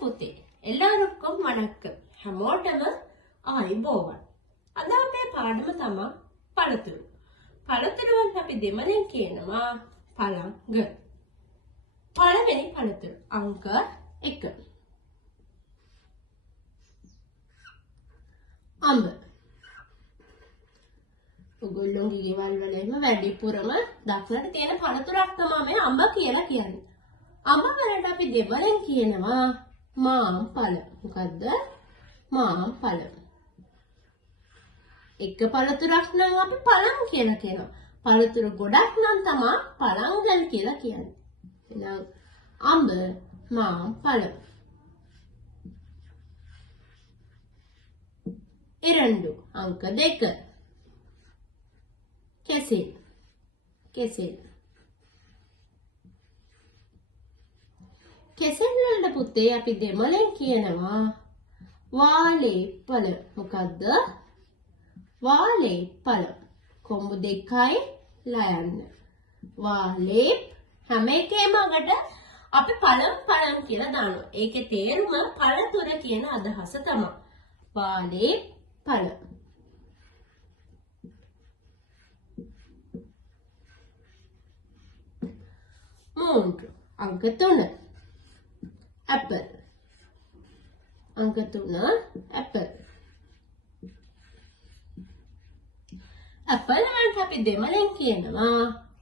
පුතේ எல்லாருக்கும் வணக்கம் හැමෝටම ආයුබෝවන් අද අපේ පාඩම තමයි පළතුරු පළතුරු වලට අපි දෙමළෙන් කියනවා පළංග පළවෙනි පළතුරු අංක 1 අඹ ඔයගොල්ලෝගේ ගෙවල් වල එහෙම වැඩිපුරම දක්නට තියෙන පළතුරක් තමයි මේ අඹ කියලා කියන්නේ අඹ වලට අපි දෙමළෙන් කියනවා මාම් පළ මොකද්ද මාම් පළ එක පළතුරක් නම් අපි පළම් කියලා කියනවා පළතුරු ගොඩක් නම් තමයි පළංගල් කියලා කියන්නේ එහෙනම් අඹ මාම් පළ ඉරණ්ඩු අංක 2 කෙසෙල් කෙසෙල් කෙසෙල් වලට පුතේ අපි දෙමළෙන් කියනවා වාලේපල මොකද්ද වාලේපල කොඹ දෙකයි ලයන්න වාලේප් හැම එකේම අගට අපි පළම් කියලා දානවා ඒකේ තේරුම පළතුර කියන අදහස තමයි වාලේපල மூன்று අංක 3 apple අංක 3 apple apple වලට අපි දෙමළෙන් කියනවා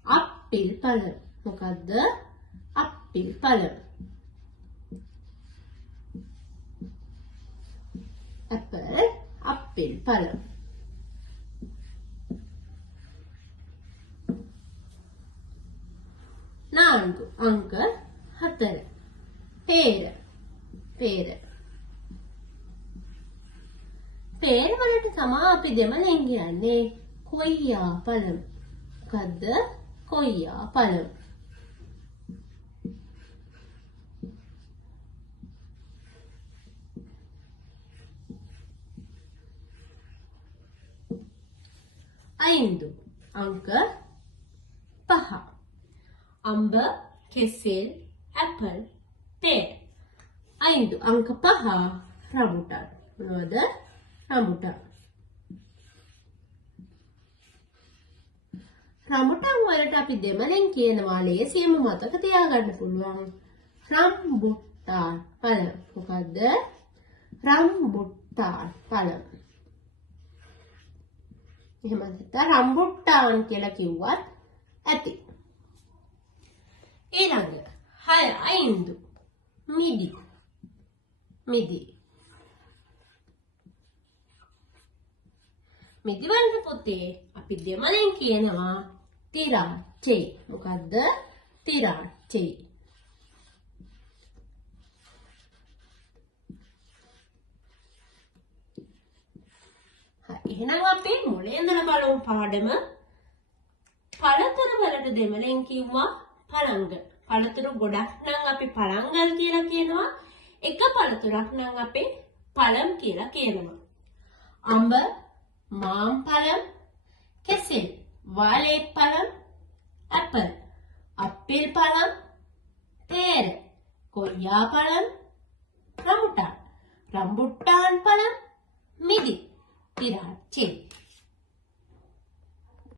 අප්පිල් පළම් මොකද්ද අප්පිල් පළම් apple අප්පිල් පළම් நான்கு අංක 4 පේර පේර පේර වලට තමයි අපි දෙමළෙන් කියන්නේ කොයියා පළම් මොකද්ද කොයියා පළම් ஐந்து අංක 5 අඹ කෙසෙල් ඇපල් පේර 5 අංක 5 රඹුටන් මොනවද රඹුටන් රඹුටන් වලට අපි දෙමළෙන් කියනවා ලේසියෙන්ම මතක තියාගන්න පුළුවන් රම්බුට්ටාන් පළම් මොකද්ද රම්බුට්ටාන් පළම් එහෙම නැත්නම් රම්බුට්ටාන් කියලා කිව්වත් ඇති ඊළඟ 5 මිදි මිදි මිදි වලට පුතේ අපි දෙමළෙන් කියනවා තිරාචේ මොකද්ද තිරාචේ එහෙනම් අපි මුලින් ඉඳලා බලමු පාඩම පළතුරු වලට දෙමළෙන් කිව්වා පළංග පළතුරු ගොඩක් නම් අපි පළංගල් කියලා කියනවා එක පළතුරක් නම් අපි පළම් කියලා කියනවා අඹ මාම් පළම් කෙසෙල් වාලේපළම් ඇපල් අප්පිල් පළම් පේර කොයියා පළම් රඹුටන් රම්බුට්ටාන් පළම් මිදි තිරාචේ